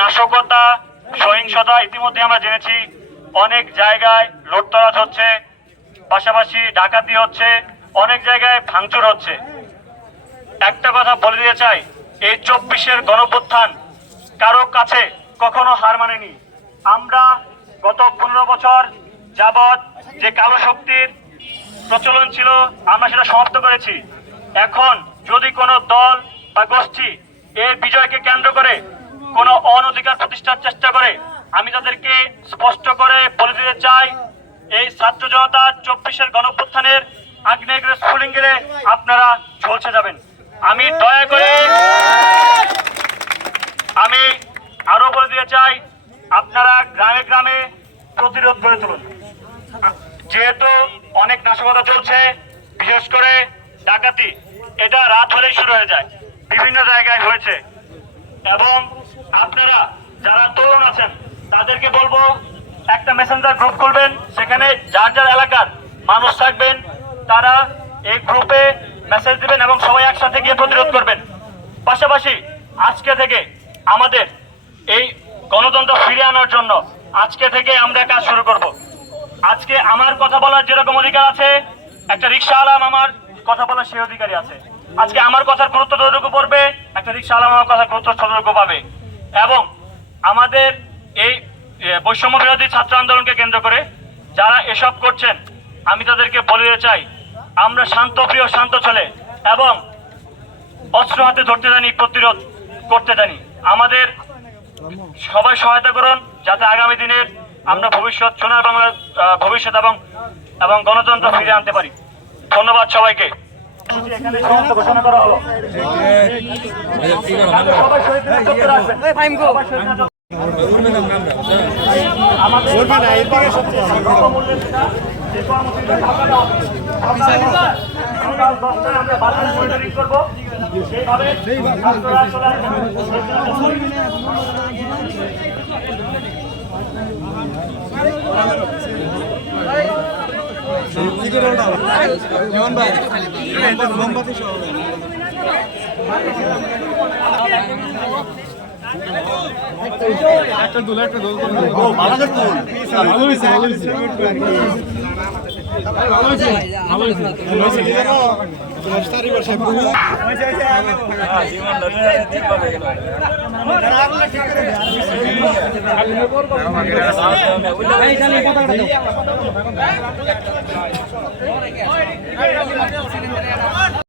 নাশকতা, সহিংসতা ইতিমধ্যে আমরা জেনেছি। অনেক জায়গায় লুটতরাজ হচ্ছে, পাশাপাশি ডাকাতি হচ্ছে, অনেক জায়গায় ভাঙচুর হচ্ছে। একটা কথা বলে দিতে চাই, এই 24-এর গণঅভ্যুত্থান কারো কাছে কখনো হার মানেনি। আমরা গত 15 বছর যাবৎ যে কালো শক্তির প্রচলন ছিল আমরা সেটা সমাপ্ত করেছি। এখন যদি কোনো দল বা গোষ্ঠী এই বিজয়কে কেন্দ্র করে কোনো অনধিকার প্রতিষ্ঠার চেষ্টা করে, আমি তাদেরকে স্পষ্ট করে বলে দিতে চাই, এই ছাত্র জনতার 24-এর গণঅভ্যুত্থানের আগ্নেয়গিরি স্ফুলিঙ্গে আপনারা ঝলসে যাবেন। আমি দয়া করে আমি আরো বলে দিতে চাই, আপনারা গ্রামে গ্রামে প্রতিরোধ গড়ে তুলুন। যেহেতু অনেক নাশকতা চলছে, বিশেষ করে ডাকাতি, এটা রাত হলেই শুরু হয়ে যায়, বিভিন্ন জায়গায় হয়েছে। এবং আপনারা যারা তরুণ আছেন তাদেরকে বলবো, একটা মেসেঞ্জার গ্রুপ খুলবেন, সেখানে যার যার এলাকার মানুষ থাকবেন, তারা এই গ্রুপে মেসেজ দিবেন এবং সবাই একসাথে গিয়ে প্রতিরোধ করবেন। পাশাপাশি আজকে থেকে আমাদের এই গণতন্ত্র ফিরিয়ে আনার জন্য আজকে থেকে আমরা কাজ শুরু করব। আজকে আমার কথা বলার যেরকম অধিকার আছে, একটা রিক্সাওয়ালা আমার কথা বলার সেই অধিকারী আছে। আজকে আমার কথার গুরুত্ব ততটুকু পড়বে, একটা রিক্সাওয়ালা আমার কথার গুরুত্ব ততটুকু পাবে। এবং আমাদের এই বৈষম্য বিরোধী ছাত্র আন্দোলনকে কেন্দ্র করে যারা এসব করছেন, আমি তাদেরকে বলে দিতে চাই, আমরা শান্তপ্রিয়, শান্ত ছেলে এবং অস্ত্র হাতে ধরতে জানি, প্রতিরোধ করতে জানি। আমাদের সবাই সহায়তা করুন, যাতে আগামী দিনের আমরা ভবিষ্যৎ, সোনার বাংলার ভবিষ্যৎ এবং গণতন্ত্র ফিরে আনতে পারি। ধন্যবাদ সবাইকে। এখানে সমাপ্ত ঘোষণা করা হলো। একটা দোল ও বাংলাদেশ দোল ভালো হয়েছে ভালো হয়েছে ভালো হয়েছে স্টারি বসে জীবন ধরে ঠিক পাবে কেন